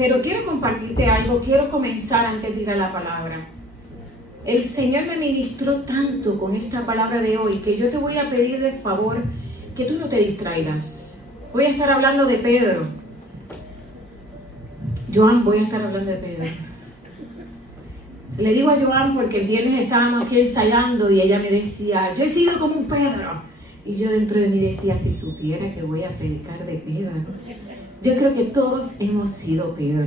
Pero quiero compartirte algo, quiero comenzar antes de ir a la palabra. El Señor me ministró tanto con esta palabra de hoy que yo te voy a pedir de favor que tú no te distraigas. Voy a estar hablando de Pedro. Joan, voy a estar hablando de Pedro. Le digo a Joan porque el viernes estábamos aquí ensayando y ella me decía, yo he sido como un Pedro. Y yo dentro de mí decía, si supiera que voy a predicar de Pedro. Yo creo que todos hemos sido Pedro.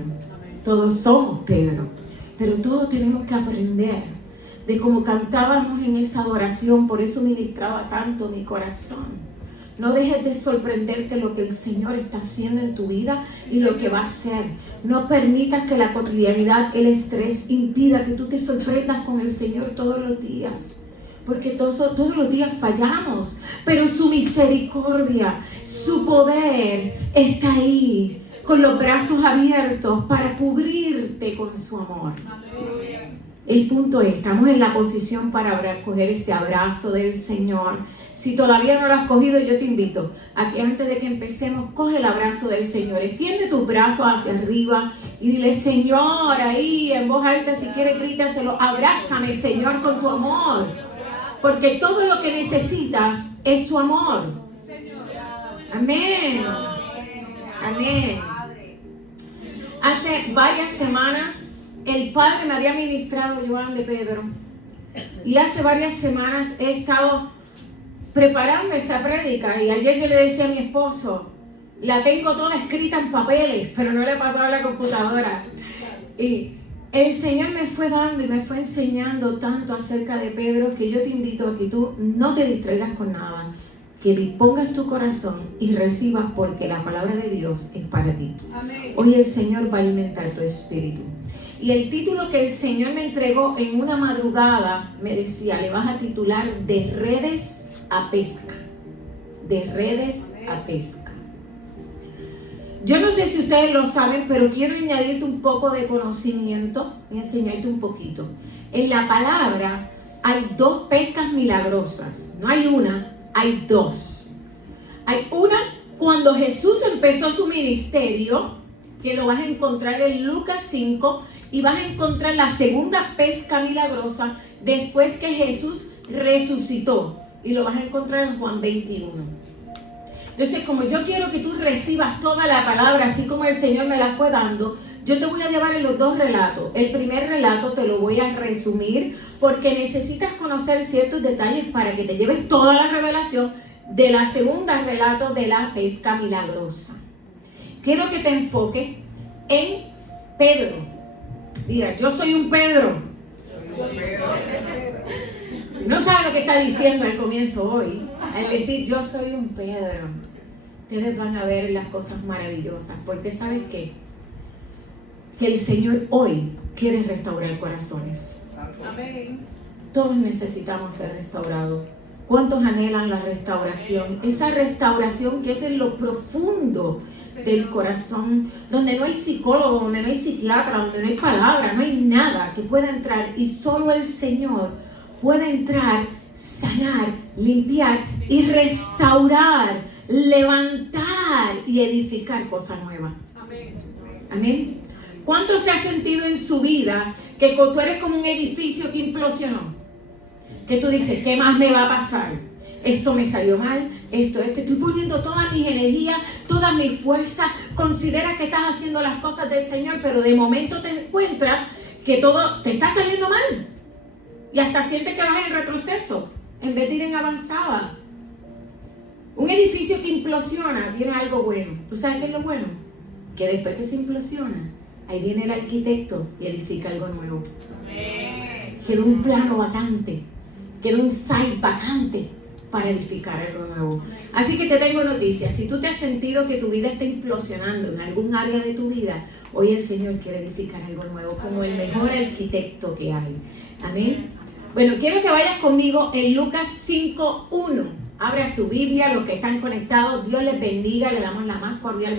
Todos somos Pedro. Pero todos tenemos que aprender de cómo cantábamos en esa adoración. Por eso ministraba tanto mi corazón. No dejes de sorprenderte lo que el Señor está haciendo en tu vida y lo que va a hacer. No permitas que la cotidianidad, el estrés impida que tú te sorprendas con el Señor todos los días. Porque todos los días fallamos, pero su misericordia, su poder está ahí, con los brazos abiertos para cubrirte con su amor. El punto es, estamos en la posición para coger ese abrazo del Señor. Si todavía no lo has cogido, yo te invito a que antes de que empecemos, coge el abrazo del Señor. Extiende tus brazos hacia arriba y dile, Señor, ahí en voz alta, si quieres, grítaselo. Abrázame, Señor, con tu amor. Porque todo lo que necesitas es su amor. Amén. Amén. Hace varias semanas, el Padre me había ministrado, Joan, de Pedro. Y hace varias semanas he estado preparando esta prédica y ayer yo le decía a mi esposo, la tengo toda escrita en papeles, pero no le he pasado a la computadora. Y el Señor me fue dando y me fue enseñando tanto acerca de Pedro que yo te invito a que tú no te distraigas con nada, que dispongas tu corazón y recibas porque la palabra de Dios es para ti. Amén. Hoy el Señor va a alimentar tu espíritu. Y el título que el Señor me entregó en una madrugada me decía, le vas a titular De redes a pesca. De redes a pesca. Yo no sé si ustedes lo saben, pero quiero añadirte un poco de conocimiento y enseñarte un poquito. En la palabra hay dos pescas milagrosas. No hay una, hay dos. Hay una cuando Jesús empezó su ministerio, que lo vas a encontrar en Lucas 5, y vas a encontrar la segunda pesca milagrosa después que Jesús resucitó. Y lo vas a encontrar en Juan 21. Entonces, como yo quiero que tú recibas toda la palabra, así como el Señor me la fue dando, yo te voy a llevar en los dos relatos. El primer relato te lo voy a resumir porque necesitas conocer ciertos detalles para que te lleves toda la revelación de la segunda relato de la pesca milagrosa. Quiero que te enfoques en Pedro. Diga, yo soy un Pedro. No sabe lo que está diciendo al comienzo hoy. Al decir yo soy un Pedro, ustedes van a ver las cosas maravillosas. Porque ¿sabes qué? Que el Señor hoy quiere restaurar corazones. Amén. Todos necesitamos ser restaurados. ¿Cuántos anhelan la restauración? Esa restauración que es en lo profundo del corazón, donde no hay psicólogo, donde no hay psiquiatra, donde no hay palabra, no hay nada que pueda entrar y solo el Señor puede entrar, sanar, limpiar y restaurar, levantar y edificar cosas nuevas. Amén. Amén. ¿Cuánto se ha sentido en su vida que tú eres como un edificio que implosionó? Que tú dices, ¿qué más me va a pasar? Esto me salió mal, esto, estoy poniendo todas mis energías, toda mi fuerza. Considera que estás haciendo las cosas del Señor, pero de momento te encuentras que todo te está saliendo mal. Y hasta sientes que vas en retroceso, en vez de ir en avanzada. Un edificio que implosiona tiene algo bueno. ¿Tú sabes qué es lo bueno? Que después que se implosiona, ahí viene el arquitecto y edifica algo nuevo. Quedó un plano vacante, quedó un site vacante para edificar algo nuevo. Así que te tengo noticias. Si tú te has sentido que tu vida está implosionando en algún área de tu vida, hoy el Señor quiere edificar algo nuevo como el mejor arquitecto que hay. Amén. Bueno, quiero que vayas conmigo en Lucas 5:1. Abra su Biblia, los que están conectados, Dios les bendiga, le damos la más cordial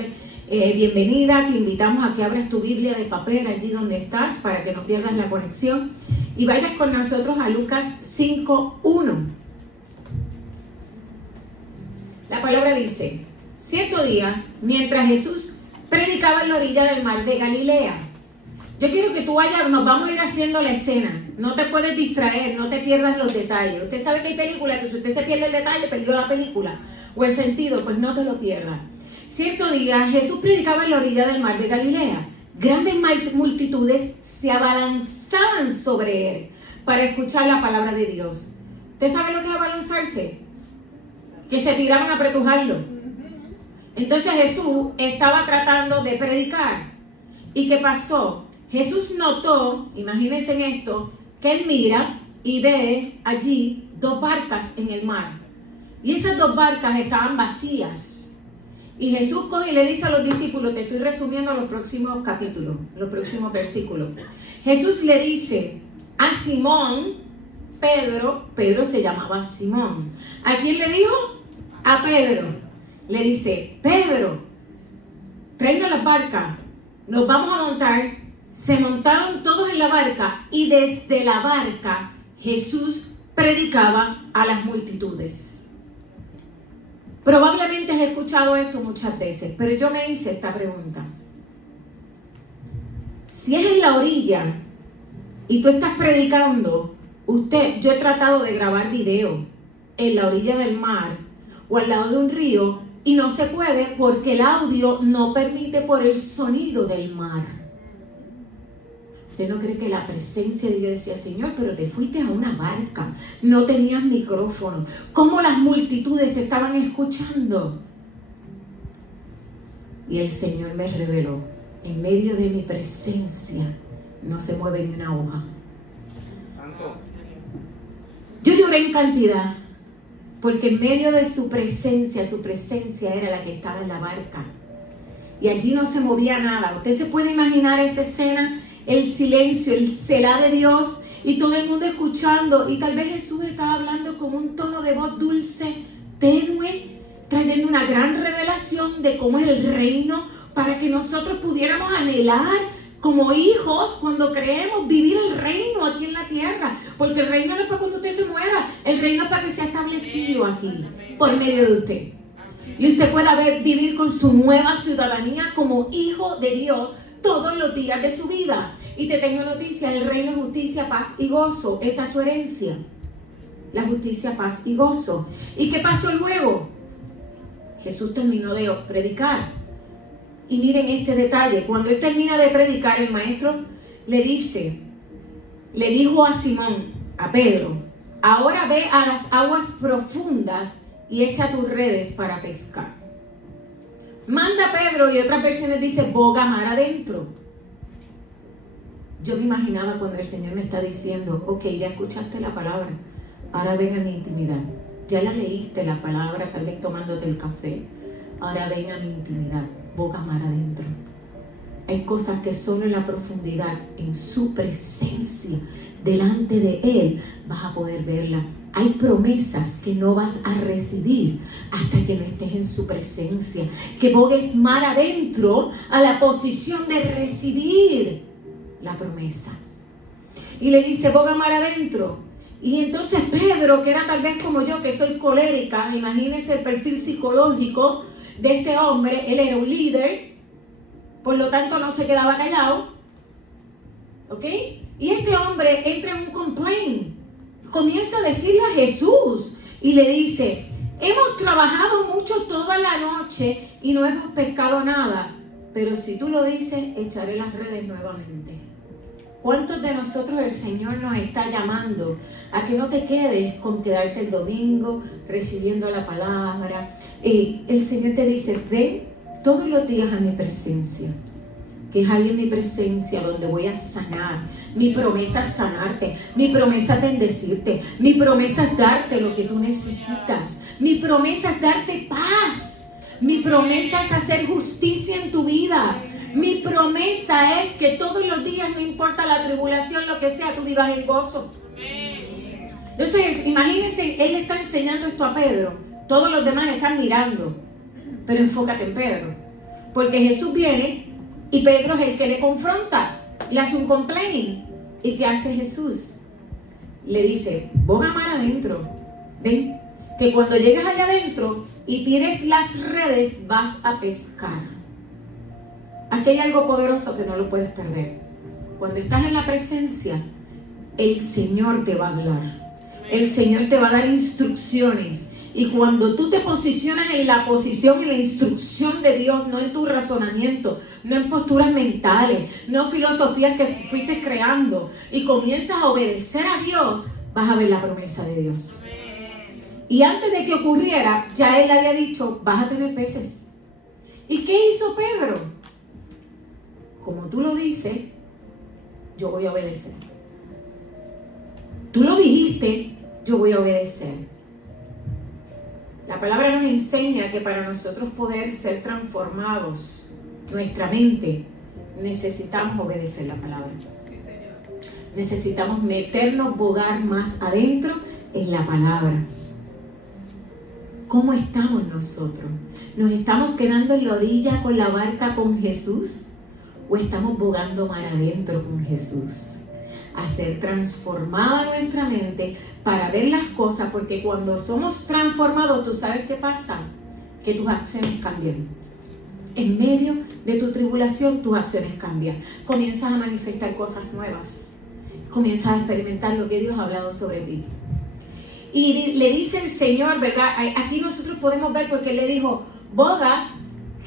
bienvenida. Te invitamos a que abras tu Biblia de papel allí donde estás para que no pierdas la conexión y vayas con nosotros a Lucas 5:1. La palabra dice, cierto día, mientras Jesús predicaba en la orilla del mar de Galilea. Yo quiero que tú vayas, nos vamos a ir haciendo la escena. No te puedes distraer, no te pierdas los detalles. Usted sabe que hay películas que si usted se pierde el detalle, perdió la película o el sentido, pues no te lo pierdas. Cierto día, Jesús predicaba en la orilla del mar de Galilea. Grandes multitudes se abalanzaban sobre él para escuchar la palabra de Dios. ¿Usted sabe lo que es abalanzarse? Que se tiraban a apretujarlo. Entonces Jesús estaba tratando de predicar. ¿Y qué pasó? Jesús notó, imagínense en esto, que él mira y ve allí 2 barcas en el mar. Y esas 2 barcas estaban vacías. Y Jesús coge y le dice a los discípulos, te estoy resumiendo los próximos capítulos, los próximos versículos. Jesús le dice a Simón, Pedro se llamaba Simón. ¿A quién le dijo? A Pedro. Le dice, Pedro, traigan las barcas, nos vamos a montar. Se montaron todos en la barca y desde la barca Jesús predicaba a las multitudes. Probablemente has escuchado esto muchas veces, pero yo me hice esta pregunta. Si es en la orilla y tú estás predicando, yo he tratado de grabar video en la orilla del mar o al lado de un río y no se puede porque el audio no permite por el sonido del mar. ¿Usted no cree que la presencia de Dios decía, Señor, pero te fuiste a una barca, no tenías micrófono? ¿Cómo las multitudes te estaban escuchando? Y el Señor me reveló, en medio de mi presencia no se mueve ni una hoja. Yo lloré en cantidad, porque en medio de su presencia era la que estaba en la barca. Y allí no se movía nada. ¿Usted se puede imaginar esa escena? El silencio, el celá de Dios y todo el mundo escuchando. Y tal vez Jesús estaba hablando con un tono de voz dulce, tenue, trayendo una gran revelación de cómo es el reino para que nosotros pudiéramos anhelar como hijos cuando creemos vivir el reino aquí en la tierra. Porque el reino no es para cuando usted se muera, el reino es para que sea establecido aquí por medio de usted. Y usted pueda vivir con su nueva ciudadanía como hijo de Dios todos los días de su vida. Y te tengo noticia, el reino es justicia, paz y gozo. Esa es su herencia. La justicia, paz y gozo. ¿Y qué pasó luego? Jesús terminó de predicar. Y miren este detalle. Cuando él termina de predicar, el maestro le dijo a Simón, a Pedro, ahora ve a las aguas profundas y echa tus redes para pescar. Manda a Pedro, y otras versiones dice, boga mar adentro. Yo me imaginaba cuando el Señor me está diciendo, ok, ya escuchaste la palabra, ahora ven a mi intimidad. Ya la leíste la palabra, tal vez tomándote el café. Ahora ven a mi intimidad, boga mar adentro. Hay cosas que solo en la profundidad, en su presencia, delante de Él, vas a poder verla. Hay promesas que no vas a recibir hasta que no estés en su presencia. Que bogues mar adentro a la posición de recibir la promesa. Y le dice, boga mar adentro. Y entonces Pedro, que era tal vez como yo, que soy colérica, imagínense el perfil psicológico de este hombre. Él era un líder, por lo tanto no se quedaba callado. ¿Ok? Y este hombre entra en un complaint. Comienza a decirle a Jesús y le dice, hemos trabajado mucho toda la noche y no hemos pescado nada, pero si tú lo dices, echaré las redes nuevamente. ¿Cuántos de nosotros el Señor nos está llamando a que no te quedes con quedarte el domingo recibiendo la palabra? El Señor te dice, ven todos los días a mi presencia, que es ahí en mi presencia donde voy a sanar. Mi promesa es sanarte, mi promesa es bendecirte, mi promesa es darte lo que tú necesitas, mi promesa es darte paz, mi promesa es hacer justicia en tu vida, mi promesa es que todos los días, no importa la tribulación, lo que sea, tú vivas en gozo. Entonces, imagínense, él le está enseñando esto a Pedro, todos los demás están mirando, pero enfócate en Pedro, porque Jesús viene y Pedro es el que le confronta, le hace un complaint. ¿Y qué hace Jesús? Le dice, boga mar adentro. Ven, que cuando llegues allá adentro y tires las redes, vas a pescar. Aquí hay algo poderoso que no lo puedes perder. Cuando estás en la presencia, el Señor te va a hablar. El Señor te va a dar instrucciones. Y cuando tú te posicionas en la posición y la instrucción de Dios, no en tu razonamiento, no en posturas mentales, no filosofías que fuiste creando, y comienzas a obedecer a Dios, vas a ver la promesa de Dios. Y antes de que ocurriera, ya Él había dicho, vas a tener peces. ¿Y qué hizo Pedro? Como tú lo dices, yo voy a obedecer. Tú lo dijiste, yo voy a obedecer. La palabra nos enseña que para nosotros poder ser transformados, nuestra mente, necesitamos obedecer la palabra. Sí, Señor. Necesitamos meternos, bogar más adentro en la palabra. ¿Cómo estamos nosotros? ¿Nos estamos quedando en la orilla con la barca con Jesús? ¿O estamos bogando más adentro con Jesús? A ser transformada nuestra mente para ver las cosas, porque cuando somos transformados, ¿tú sabes qué pasa? Que tus acciones cambian. En medio de tu tribulación, tus acciones cambian. Comienzas a manifestar cosas nuevas. Comienzas a experimentar lo que Dios ha hablado sobre ti. Y le dice el Señor, ¿verdad? Aquí nosotros podemos ver, porque Él le dijo, boga,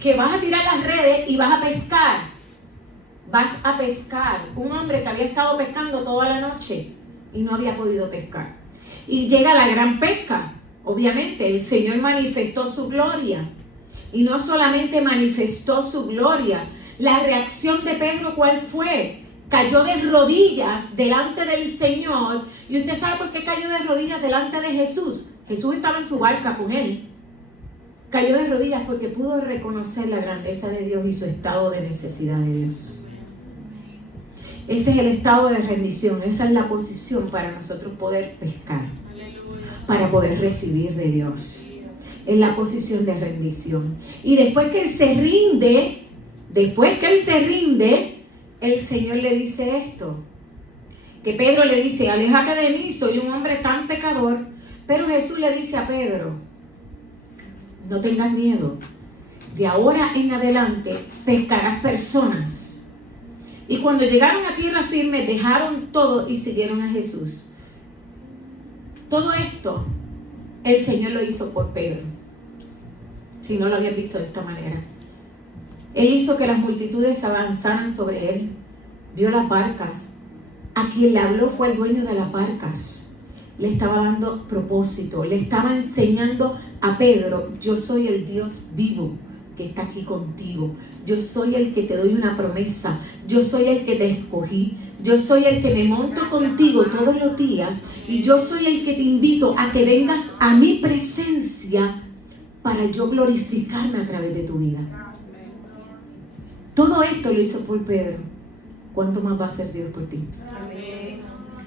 que vas a tirar las redes y vas a pescar. Vas a pescar. Un hombre que había estado pescando toda la noche y no había podido pescar. Y llega la gran pesca. Obviamente, el Señor manifestó su gloria. Y no solamente manifestó su gloria. La reacción de Pedro, ¿cuál fue? Cayó de rodillas delante del Señor. ¿Y usted sabe por qué cayó de rodillas delante de Jesús? Jesús estaba en su barca con él. Cayó de rodillas porque pudo reconocer la grandeza de Dios y su estado de necesidad de Dios. Ese es el estado de rendición. Esa es la posición para nosotros poder pescar. Para poder recibir de Dios. Es la posición de rendición. Y después que Él se rinde, el Señor le dice esto. Que Pedro le dice, aléjate de mí, soy un hombre tan pecador. Pero Jesús le dice a Pedro, no tengas miedo. De ahora en adelante pescarás personas. Y cuando llegaron a tierra firme, dejaron todo y siguieron a Jesús. Todo esto, el Señor lo hizo por Pedro. Si no lo habían visto de esta manera. Él hizo que las multitudes avanzaran sobre él. Vio las barcas. A quien le habló fue el dueño de las barcas. Le estaba dando propósito. Le estaba enseñando a Pedro, yo soy el Dios vivo que está aquí contigo. Yo soy el que te doy una promesa. Yo soy el que te escogí. Yo soy el que me monto contigo todos los días. Y yo soy el que te invito a que vengas a mi presencia para yo glorificarme a través de tu vida. Todo esto lo hizo por Pedro. ¿Cuánto más va a hacer Dios por ti?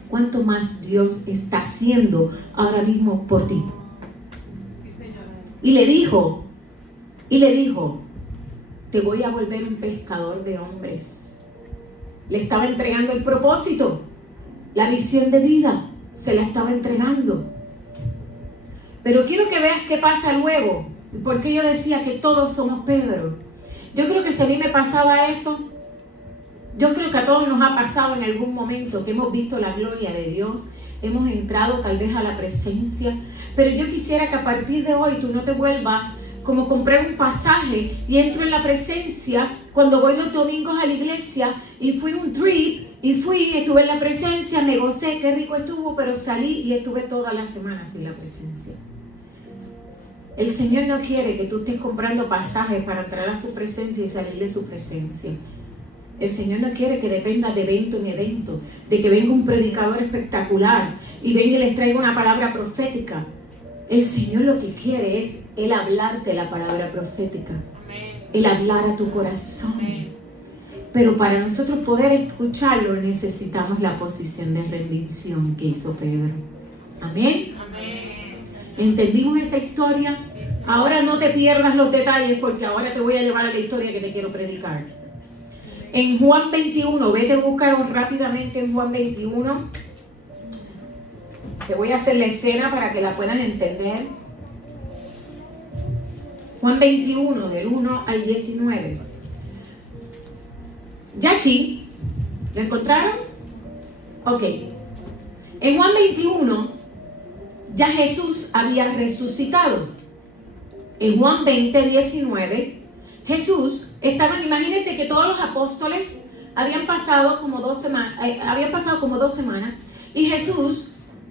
¿Cuánto más Dios está haciendo ahora mismo por ti? Y le dijo, te voy a volver un pescador de hombres. Le estaba entregando el propósito, la visión de vida, se la estaba entregando. Pero quiero que veas qué pasa luego. Porque yo decía que todos somos Pedro. Yo creo que si a mí me pasaba eso, yo creo que a todos nos ha pasado en algún momento que hemos visto la gloria de Dios, hemos entrado tal vez a la presencia, pero yo quisiera que a partir de hoy tú no te vuelvas como comprar un pasaje y entro en la presencia cuando voy los domingos a la iglesia y fui un trip y estuve en la presencia, me gocé, qué rico estuvo, pero salí y estuve toda la semana sin la presencia. El Señor no quiere que tú estés comprando pasajes para entrar a su presencia y salir de su presencia. El Señor no quiere que dependas de evento en evento, de que venga un predicador espectacular y venga y les traiga una palabra profética. El Señor lo que quiere es Él hablarte la palabra profética. Él hablar a tu corazón. Pero para nosotros poder escucharlo necesitamos la posición de rendición que hizo Pedro. Amén. ¿Entendimos esa historia? Ahora no te pierdas los detalles porque ahora te voy a llevar a la historia que te quiero predicar. En Juan 21, vete a buscarlo rápidamente en Juan 21. Te voy a hacer la escena para que la puedan entender. Juan 21, del 1 al 19. Ya aquí, ¿lo encontraron? Ok. En Juan 21, ya Jesús había resucitado. En Juan 20:19, Jesús estaban, imagínense que todos los apóstoles habían pasado como 2 semanas, y Jesús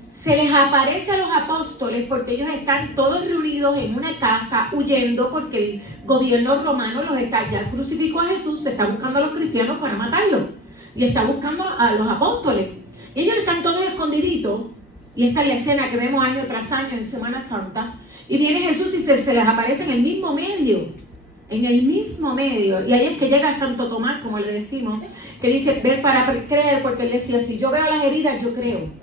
se les aparece a los apóstoles porque ellos están todos reunidos en una casa huyendo porque el gobierno romano ya crucificó a Jesús, se está buscando a los cristianos para matarlo y está buscando a los apóstoles. Ellos están todos escondiditos, y esta es la escena que vemos año tras año en Semana Santa, y viene Jesús y se les aparece en el mismo medio, y ahí es que llega Santo Tomás, como le decimos, que dice, ver para creer, porque él decía, si yo veo las heridas, yo creo.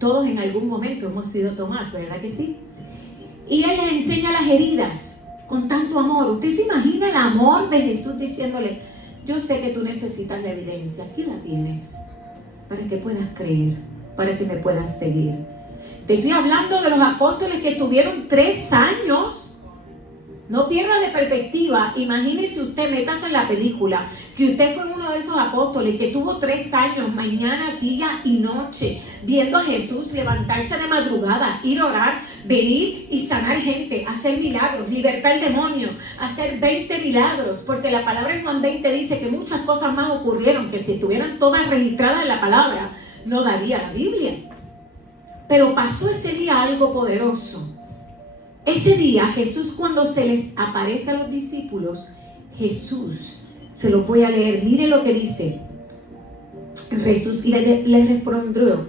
Todos en algún momento hemos sido Tomás, ¿verdad que sí? Y él les enseña las heridas con tanto amor. ¿Usted se imagina el amor de Jesús diciéndole, yo sé que tú necesitas la evidencia, aquí la tienes, para que puedas creer, para que me puedas seguir? Te estoy hablando de los apóstoles que tuvieron 3 años. No pierda de perspectiva. Imagínese usted, métase en la película, que usted fue uno de esos apóstoles que tuvo 3 años, mañana, día y noche, viendo a Jesús levantarse de madrugada, ir a orar, venir y sanar gente, hacer milagros, libertar demonios, hacer 20 milagros, porque la palabra en Juan 20 dice que muchas cosas más ocurrieron, que si estuvieran todas registradas en la palabra, no daría la Biblia. Pero pasó ese día algo poderoso. Ese día Jesús, cuando se les aparece a los discípulos, Jesús, se lo voy a leer, mire lo que dice. Jesús les respondió,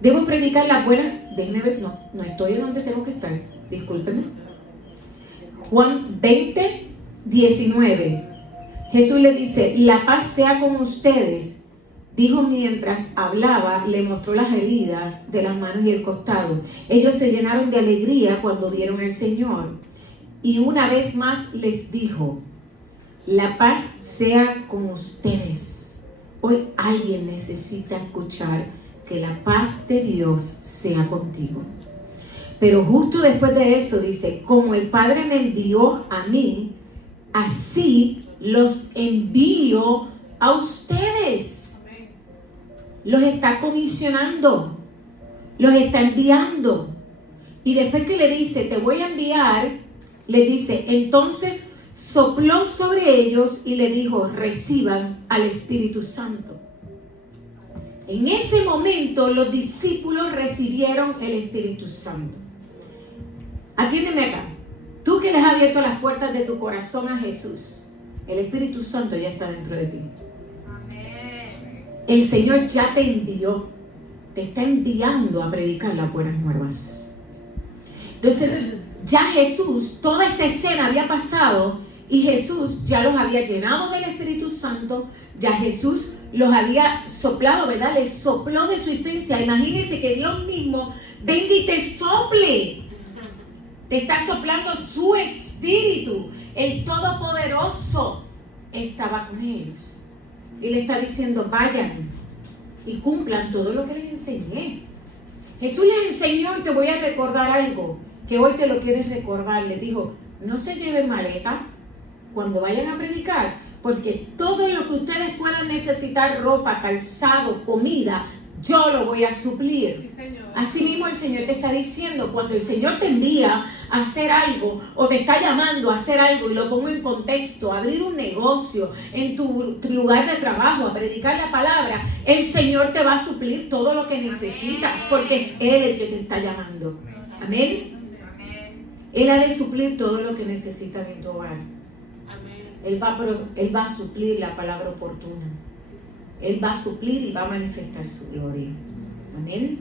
debo predicar la buena, déjenme ver, no estoy en donde tengo que estar, discúlpenme. Juan 20:19, Jesús le dice, la paz sea con ustedes. Dijo mientras hablaba, le mostró las heridas de las manos y el costado. Ellos se llenaron de alegría cuando vieron al Señor. Y una vez más les dijo, la paz sea con ustedes. Hoy alguien necesita escuchar que la paz de Dios sea contigo. Pero justo después de eso dice, como el Padre me envió a mí, así los envío a ustedes. Los está comisionando, los está enviando. Y después que le dice, te voy a enviar, le dice, entonces sopló sobre ellos y le dijo, reciban al Espíritu Santo. En ese momento los discípulos recibieron el Espíritu Santo. Atiéndeme acá. Tú que les has abierto las puertas de tu corazón a Jesús, el Espíritu Santo ya está dentro de ti. El Señor ya te envió, te está enviando a predicar las buenas nuevas. Entonces, ya Jesús, toda esta escena había pasado y Jesús ya los había llenado del Espíritu Santo, ya Jesús los había soplado, ¿verdad? Les sopló de su esencia. Imagínense que Dios mismo venga y te sople. Te está soplando su Espíritu. El Todopoderoso estaba con ellos. Y le está diciendo, vayan y cumplan todo lo que les enseñé. Jesús les enseñó, y te voy a recordar algo, que hoy te lo quieres recordar. Les dijo, no se lleven maleta cuando vayan a predicar, porque todo lo que ustedes puedan necesitar, ropa, calzado, comida, yo lo voy a suplir. Sí, así mismo el Señor te está diciendo, cuando el Señor te envía a hacer algo o te está llamando a hacer algo, y lo pongo en contexto, a abrir un negocio en tu lugar de trabajo, a predicar la palabra, el Señor te va a suplir todo lo que necesitas, porque es Él el que te está llamando. Amén. Él ha de suplir todo lo que necesitas en tu hogar. Él va a suplir la palabra oportuna. Él va a suplir y va a manifestar su gloria. Amén.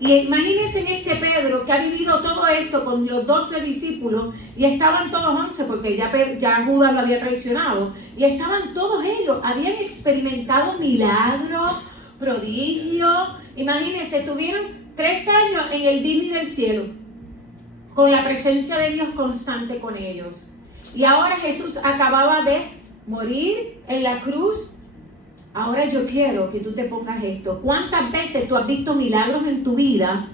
Y imagínense en este Pedro que ha vivido todo esto con los 12 discípulos, y estaban todos 11 porque ya Judas lo había traicionado, y estaban todos ellos, habían experimentado milagros, prodigios. Imagínense, tuvieron 3 años en el Disney del cielo, con la presencia de Dios constante con ellos. Y ahora Jesús acababa de morir en la cruz. Ahora yo quiero que tú te pongas esto. ¿Cuántas veces tú has visto milagros en tu vida?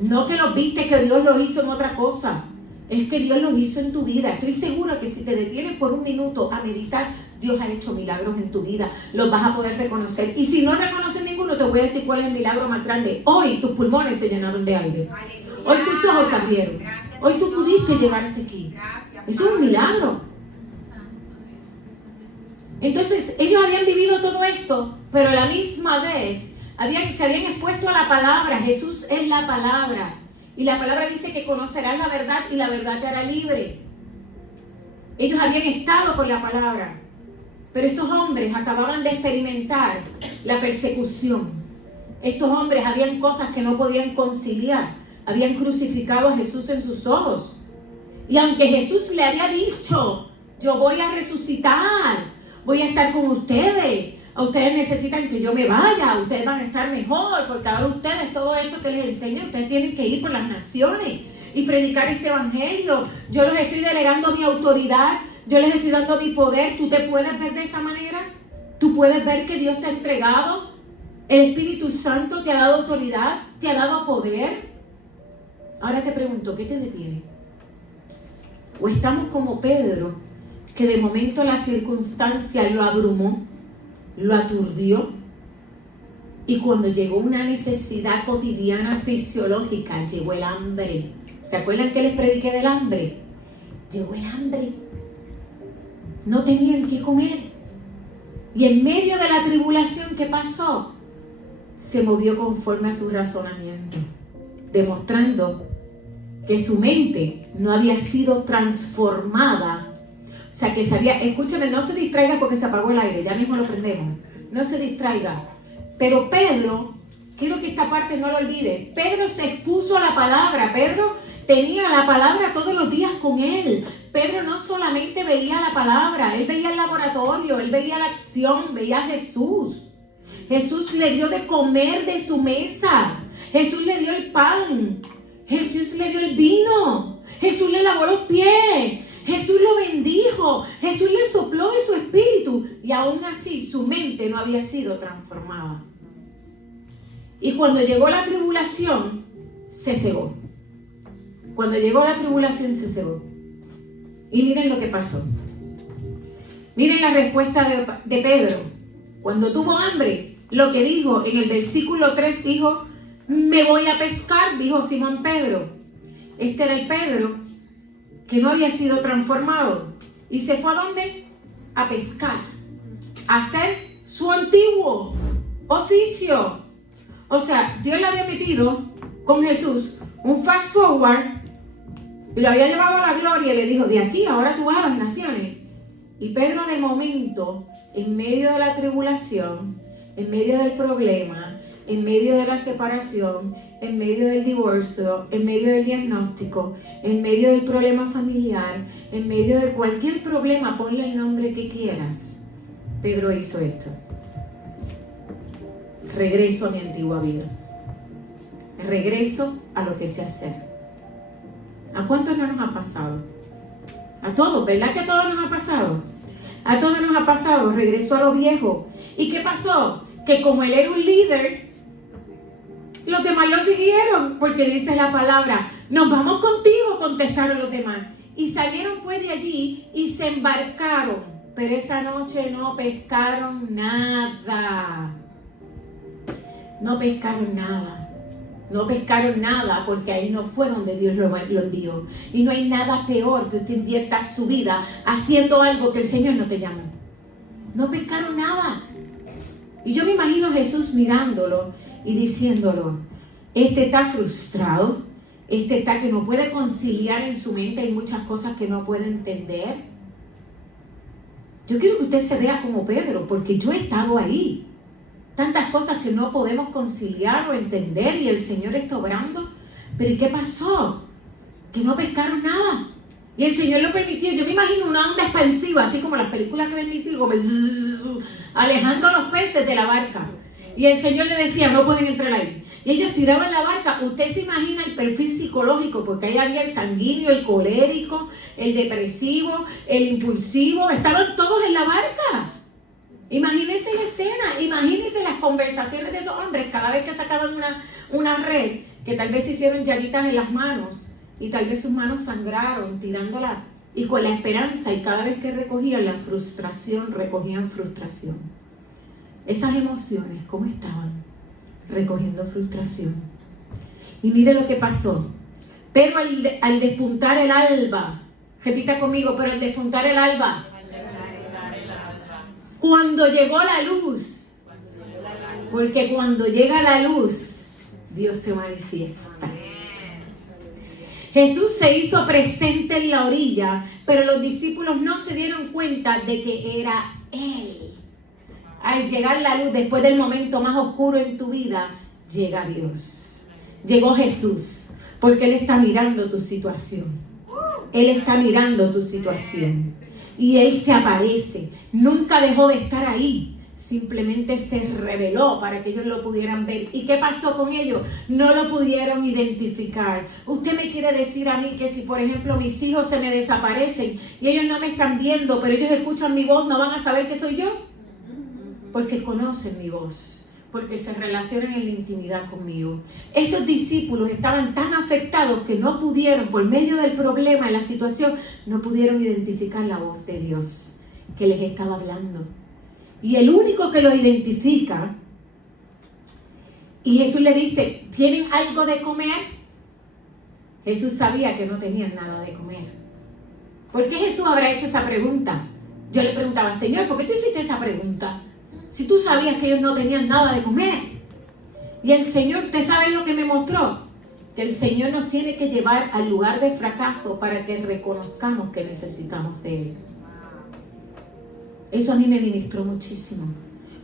No que los viste que Dios lo hizo en otra cosa. Es que Dios los hizo en tu vida. Estoy segura que si te detienes por un minuto a meditar, Dios ha hecho milagros en tu vida, los vas a poder reconocer. Y si no reconoces ninguno, te voy a decir cuál es el milagro más grande. Hoy tus pulmones se llenaron de aire. Hoy tus ojos se abrieron. Hoy tú pudiste llegar hasta aquí. Eso es un milagro. Entonces ellos habían vivido todo esto, pero a la misma vez se habían expuesto a la palabra. Jesús es la palabra. Y la palabra dice que conocerás la verdad y la verdad te hará libre. Ellos habían estado con la palabra, pero estos hombres acababan de experimentar la persecución. Estos hombres habían cosas que no podían conciliar. Habían crucificado a Jesús en sus ojos. Y aunque Jesús le había dicho, yo voy a resucitar, voy a estar con ustedes, a ustedes necesitan que yo me vaya, ustedes van a estar mejor, porque ahora ustedes, todo esto que les enseño, ustedes tienen que ir por las naciones y predicar este evangelio. Yo les estoy delegando mi autoridad, yo les estoy dando mi poder. ¿Tú te puedes ver de esa manera? ¿Tú puedes ver que Dios te ha entregado? El Espíritu Santo te ha dado autoridad, te ha dado poder. Ahora te pregunto, ¿qué te detiene? ¿O estamos como Pedro, que de momento la circunstancia lo abrumó, lo aturdió, y cuando llegó una necesidad cotidiana fisiológica, llegó el hambre? ¿Se acuerdan que les prediqué del hambre? Llegó el hambre. No tenían qué comer. Y en medio de la tribulación, ¿qué pasó? Se movió conforme a su razonamiento, demostrando que su mente no había sido transformada. O sea, que sabía, escúchame, no se distraiga porque se apagó el aire, ya mismo lo prendemos. No se distraiga. Pero Pedro, quiero que esta parte no lo olvide, Pedro se expuso a la palabra. Pedro tenía la palabra todos los días con él. Pedro no solamente veía la palabra, él veía el laboratorio, él veía la acción, veía a Jesús. Jesús le dio de comer de su mesa. Jesús le dio el pan. Jesús le dio el vino. Jesús le lavó los pies. Jesús lo bendijo. Jesús le sopló de su espíritu. Y aún así su mente no había sido transformada. Y cuando llegó la tribulación, se cegó. Cuando llegó la tribulación, se cegó. Y miren lo que pasó. Miren la respuesta de Pedro. Cuando tuvo hambre, lo que dijo en el versículo 3, dijo, me voy a pescar, dijo Simón Pedro. Este era el Pedro que no había sido transformado. ¿Y se fue a dónde? A pescar. A hacer su antiguo oficio. O sea, Dios le había metido con Jesús un fast forward y lo había llevado a la gloria y le dijo, de aquí ahora tú vas a las naciones. Y Pedro de momento, en medio de la tribulación, en medio del problema, en medio de la separación, en medio del divorcio, en medio del diagnóstico, en medio del problema familiar, en medio de cualquier problema, ponle el nombre que quieras, Pedro hizo esto. Regreso a mi antigua vida. Regreso a lo que sé hacer. ¿A cuántos no nos ha pasado? A todos, ¿verdad que a todos nos ha pasado? A todos nos ha pasado, regresó a lo viejo. ¿Y qué pasó? Que como él era un líder, los demás lo siguieron, porque dice la palabra, nos vamos contigo, contestaron los demás. Y salieron pues de allí y se embarcaron, pero esa noche no pescaron nada. No pescaron nada. No pescaron nada porque ahí no fue donde Dios lo envió. Y no hay nada peor que usted invierta su vida haciendo algo que el Señor no te llama. No pescaron nada. Y yo me imagino a Jesús mirándolo y diciéndolo, este está frustrado, este está que no puede conciliar en su mente, hay muchas cosas que no puede entender. Yo quiero que usted se vea como Pedro, porque yo he estado ahí. Tantas cosas que no podemos conciliar o entender y el Señor está obrando. Pero ¿y qué pasó? Que no pescaron nada. Y el Señor lo permitió. Yo me imagino una onda expansiva, así como las películas que ven mis hijos, alejando a los peces de la barca. Y el Señor le decía, no pueden entrar ahí. Y ellos tiraban la barca. Usted se imagina el perfil psicológico, porque ahí había el sanguíneo, el colérico, el depresivo, el impulsivo. Estaban todos en la barca. Imagínense la escena, imagínense las conversaciones de esos hombres cada vez que sacaban una red, que tal vez se hicieron llaguitas en las manos y tal vez sus manos sangraron tirando y con la esperanza, y cada vez que recogían la frustración, recogían frustración. Esas emociones, ¿cómo estaban? Recogiendo frustración. Y mire lo que pasó. Pero al despuntar el alba, repita conmigo, pero al despuntar el alba, cuando llegó la luz, porque cuando llega la luz, Dios se manifiesta. Jesús se hizo presente en la orilla, pero los discípulos no se dieron cuenta de que era Él. Al llegar la luz, después del momento más oscuro en tu vida, llega Dios. Llegó Jesús, porque Él está mirando tu situación. Él está mirando tu situación. Y Él se aparece. Nunca dejó de estar ahí. Simplemente se reveló para que ellos lo pudieran ver. ¿Y qué pasó con ellos? No lo pudieron identificar. Usted me quiere decir a mí que si, por ejemplo, mis hijos se me desaparecen y ellos no me están viendo, pero ellos escuchan mi voz, ¿no van a saber que soy yo? Porque conocen mi voz, porque se relacionan en la intimidad conmigo. Esos discípulos estaban tan afectados que no pudieron, por medio del problema, de la situación, no pudieron identificar la voz de Dios que les estaba hablando. Y el único que lo identifica, y Jesús le dice, ¿tienen algo de comer? Jesús sabía que no tenían nada de comer. ¿Por qué Jesús habrá hecho esa pregunta? Yo le preguntaba, Señor, ¿por qué tú hiciste esa pregunta? Si tú sabías que ellos no tenían nada de comer. Y el Señor, ¿te sabe lo que me mostró? Que el Señor nos tiene que llevar al lugar de fracaso para que reconozcamos que necesitamos de Él. Eso a mí me ministró muchísimo.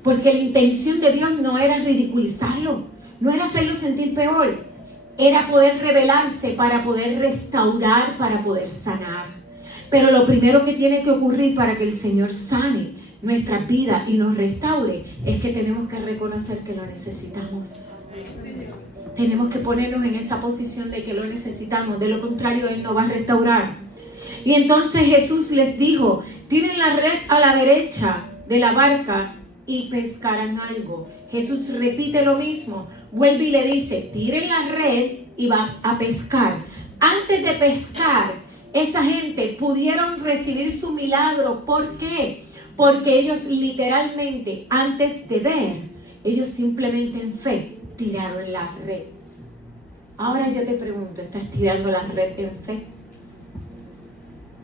Porque la intención de Dios no era ridiculizarlo, no era hacerlo sentir peor. Era poder revelarse para poder restaurar, para poder sanar. Pero lo primero que tiene que ocurrir para que el Señor sane nuestra vida y nos restaure es que tenemos que reconocer que lo necesitamos. Tenemos que ponernos en esa posición de que lo necesitamos. De lo contrario, Él no va a restaurar. Y entonces Jesús les dijo, tiren la red a la derecha de la barca y pescarán algo. Jesús repite lo mismo, vuelve y le dice, tiren la red y vas a pescar. Antes de pescar, esa gente pudieron recibir su milagro. ¿Por qué? Porque ellos literalmente, antes de ver, ellos simplemente en fe tiraron la red. Ahora yo te pregunto, ¿estás tirando la red en fe?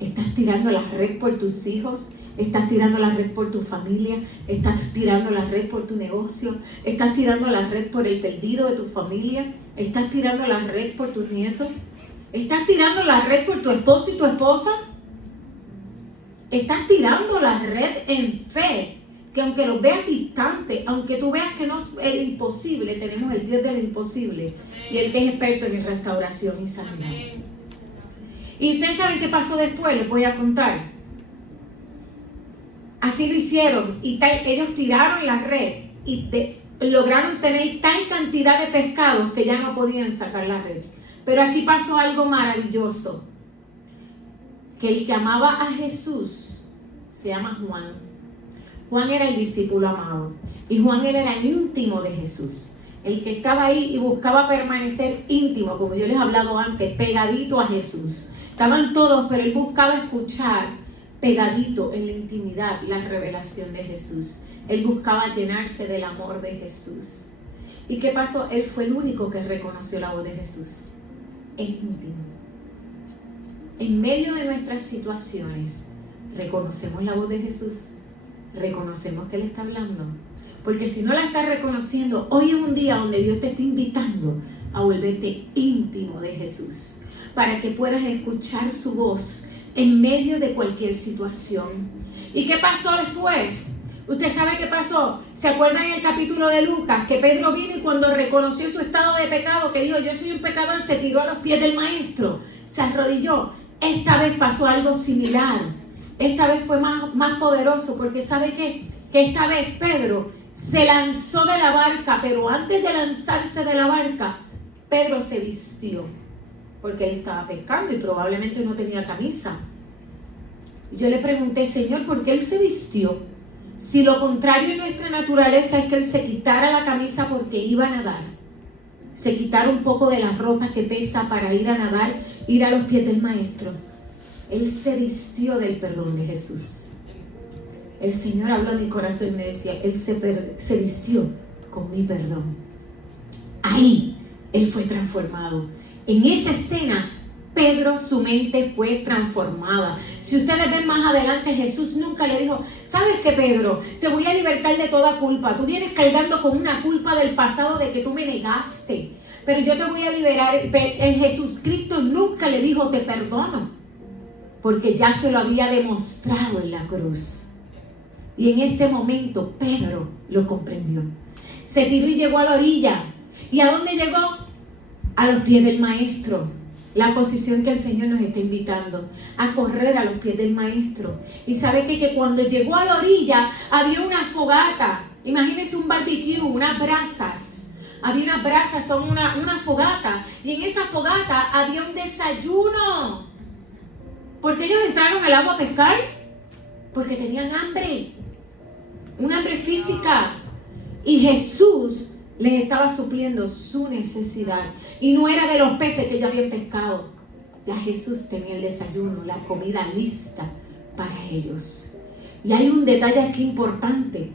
¿Estás tirando la red por tus hijos? ¿Estás tirando la red por tu familia? ¿Estás tirando la red por tu negocio? ¿Estás tirando la red por el perdido de tu familia? ¿Estás tirando la red por tus nietos? ¿Estás tirando la red por tu esposo y tu esposa? Estás tirando la red en fe, que aunque los veas distantes, aunque tú veas que no es imposible, tenemos el Dios del imposible y el que es experto en restauración y sanidad. Y ustedes saben qué pasó después, les voy a contar. Así lo hicieron y ellos tiraron la red y lograron tener tal cantidad de pescados que ya no podían sacar la red. Pero aquí pasó algo maravilloso, que el que amaba a Jesús se llama Juan. Juan era el discípulo amado y Juan era el íntimo de Jesús, el que estaba ahí y buscaba permanecer íntimo, como yo les he hablado antes, pegadito a Jesús. Estaban todos, pero él buscaba escuchar pegadito en la intimidad la revelación de Jesús. Él buscaba llenarse del amor de Jesús. ¿Y qué pasó? Él fue el único que reconoció la voz de Jesús. Es íntimo. En medio de nuestras situaciones, reconocemos la voz de Jesús. Reconocemos que Él está hablando. Porque si no la estás reconociendo, hoy es un día donde Dios te está invitando a volverte íntimo de Jesús, para que puedas escuchar su voz en medio de cualquier situación. ¿Y qué pasó después? ¿Usted sabe qué pasó? ¿Se acuerdan en el capítulo de Lucas que Pedro vino y cuando reconoció su estado de pecado, que dijo, yo soy un pecador, se tiró a los pies del maestro, se arrodilló? Esta vez pasó algo similar. Esta vez fue más poderoso, porque ¿sabe qué? Que esta vez Pedro se lanzó de la barca, pero antes de lanzarse de la barca, Pedro se vistió, porque él estaba pescando y probablemente no tenía camisa. Y yo le pregunté, Señor, ¿por qué él se vistió? Si lo contrario en nuestra naturaleza es que él se quitara la camisa porque iba a nadar, se quitara un poco de la ropa que pesa para ir a nadar, ir a los pies del maestro. Él se vistió del perdón de Jesús. El Señor habló a mi corazón y me decía, Él se vistió con mi perdón. Ahí Él fue transformado. En esa escena, Pedro, su mente fue transformada. Si ustedes ven más adelante, Jesús nunca le dijo, ¿sabes qué, Pedro? Te voy a libertar de toda culpa. Tú vienes cargando con una culpa del pasado de que tú me negaste, pero yo te voy a liberar. El Jesucristo nunca le dijo, te perdono, porque ya se lo había demostrado en la cruz. Y en ese momento Pedro lo comprendió. Se tiró y llegó a la orilla. ¿Y a dónde llegó? A los pies del Maestro. La posición que el Señor nos está invitando, a correr a los pies del Maestro. Y sabe que cuando llegó a la orilla había una fogata. Imagínense un barbecue, unas brasas. Había unas brasas, son una fogata. Y en esa fogata había un desayuno. ¿Por qué ellos entraron al agua a pescar? Porque tenían hambre. Un hambre física. Y Jesús les estaba supliendo su necesidad. Y no era de los peces que ellos habían pescado. Ya Jesús tenía el desayuno, la comida lista para ellos. Y hay un detalle aquí importante.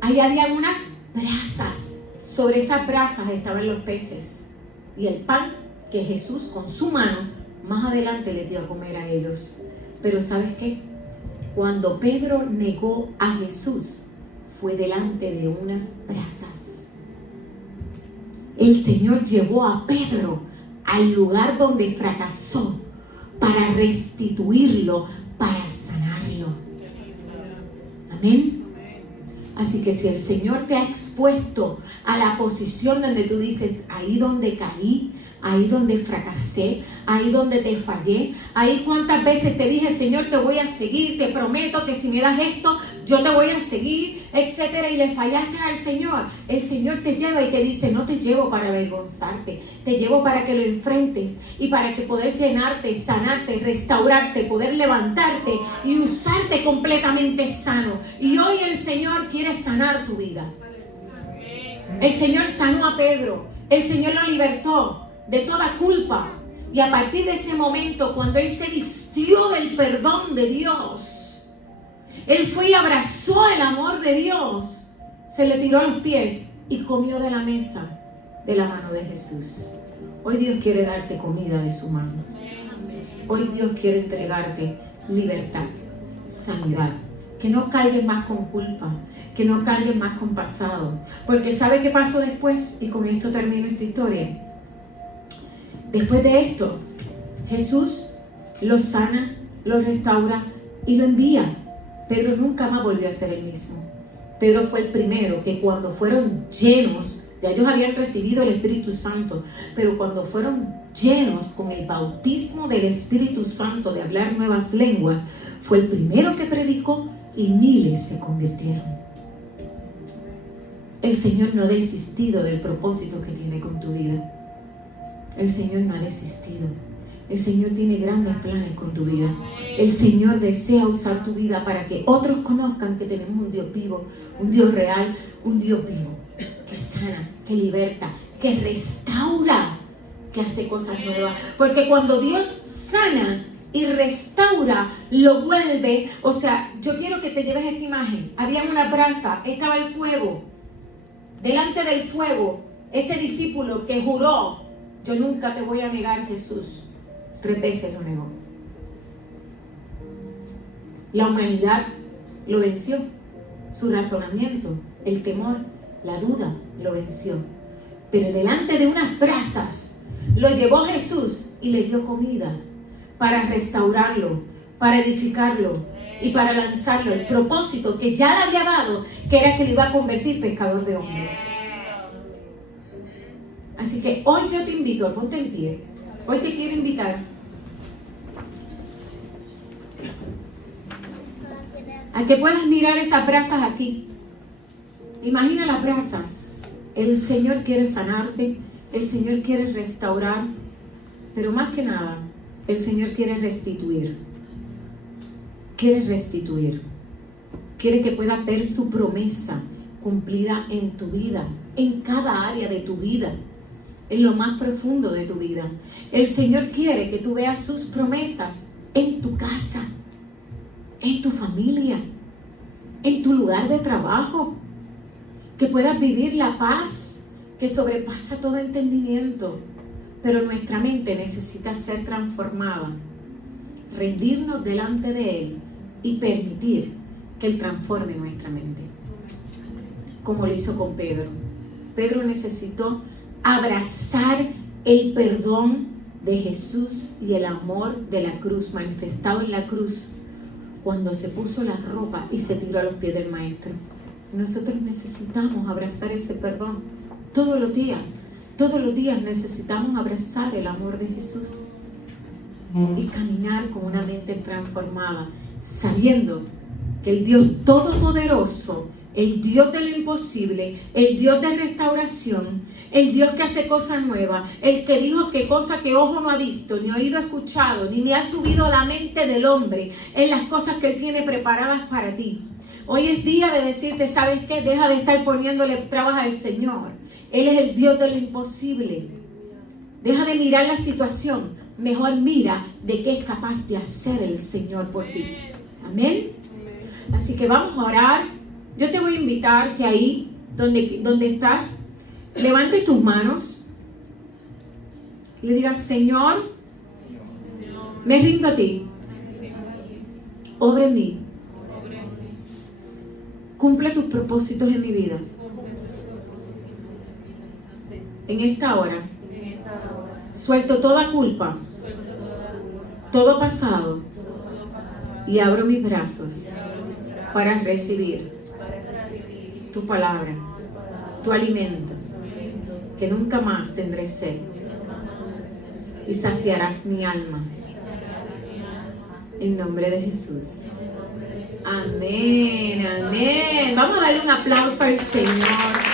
Ahí había unas brasas. Sobre esas brasas estaban los peces. Y el pan que Jesús con su mano más adelante les dio a comer a ellos. Pero ¿sabes qué? Cuando Pedro negó a Jesús, fue delante de unas brasas. El Señor llevó a Pedro al lugar donde fracasó para restituirlo, para sanarlo. Amén. Así que si el Señor te ha expuesto a la posición donde tú dices, ahí donde caí, ahí donde fracasé, ahí donde te fallé, ahí cuántas veces te dije, Señor, te voy a seguir, te prometo que si me das esto, yo te voy a seguir, etcétera, y le fallaste al Señor. El Señor te lleva y te dice, no te llevo para avergonzarte, te llevo para que lo enfrentes y para que poder llenarte, sanarte, restaurarte, poder levantarte y usarte completamente sano. Y hoy el Señor quiere sanar tu vida. El Señor sanó a Pedro, el Señor lo libertó de toda culpa. Y a partir de ese momento, cuando él se vistió del perdón de Dios, él fue y abrazó el amor de Dios, se le tiró a los pies y comió de la mesa de la mano de Jesús. Hoy Dios quiere darte comida de su mano. Hoy Dios quiere entregarte libertad, sanidad. Que no cargues más con culpa, que no cargues más con pasado. Porque ¿sabe qué pasó después? Y con esto termino esta historia. Después de esto, Jesús lo sana, lo restaura y lo envía. Pedro nunca más volvió a ser el mismo. Pedro fue el primero que cuando fueron llenos, ya ellos habían recibido el Espíritu Santo, pero cuando fueron llenos con el bautismo del Espíritu Santo de hablar nuevas lenguas, fue el primero que predicó y miles se convirtieron. El Señor no ha desistido del propósito que tiene con tu vida. El Señor no ha desistido. El Señor tiene grandes planes con tu vida. El Señor desea usar tu vida para que otros conozcan que tenemos un Dios vivo, un Dios real, un Dios vivo, que sana, que liberta, que restaura, que hace cosas nuevas. Porque cuando Dios sana y restaura, lo vuelve. O sea, yo quiero que te lleves esta imagen. Había una brasa, estaba el fuego. Delante del fuego, ese discípulo que juró, yo nunca te voy a negar, Jesús, 3 veces lo negó. La humanidad lo venció. Su razonamiento, el temor, la duda lo venció. Pero delante de unas brasas lo llevó Jesús y le dio comida para restaurarlo, para edificarlo y para lanzarlo. El propósito que ya le había dado, que era que le iba a convertir pescador de hombres. Así que hoy yo te invito, ponte en pie. Hoy te quiero invitar a que puedas mirar esas brasas aquí. Imagina las brasas. El Señor quiere sanarte, el Señor quiere restaurar, pero más que nada, el Señor quiere restituir. Quiere restituir. Quiere que puedas ver su promesa cumplida en tu vida, en cada área de tu vida, en lo más profundo de tu vida. El Señor quiere que tú veas sus promesas en tu casa, en tu familia, en tu lugar de trabajo, que puedas vivir la paz que sobrepasa todo entendimiento. Pero nuestra mente necesita ser transformada, rendirnos delante de Él y permitir que Él transforme nuestra mente, como lo hizo con Pedro. Pedro necesitó abrazar el perdón de Jesús y el amor de la cruz, manifestado en la cruz, cuando se puso la ropa y se tiró a los pies del Maestro. Nosotros necesitamos abrazar ese perdón todos los días. Todos los días necesitamos abrazar el amor de Jesús y caminar con una mente transformada, sabiendo que el Dios Todopoderoso, el Dios de lo imposible, el Dios de restauración, el Dios que hace cosas nuevas, el que dijo que cosa que ojo no ha visto, ni oído escuchado, ni le ha subido a la mente del hombre, en las cosas que Él tiene preparadas para ti. Hoy es día de decirte, ¿sabes qué? Deja de estar poniéndole trabas al Señor. Él es el Dios de lo imposible. Deja de mirar la situación. Mejor mira de qué es capaz de hacer el Señor por ti. Amén. Así que vamos a orar. Yo te voy a invitar que ahí, donde estás, levantes tus manos y le digas, Señor, me rindo a ti. Obra en mí. Cumple tus propósitos en mi vida. En esta hora, suelto toda culpa, todo pasado, y abro mis brazos para recibir tu palabra, tu alimento, que nunca más tendré sed, y saciarás mi alma. En nombre de Jesús. Amén, amén. Vamos a darle un aplauso al Señor.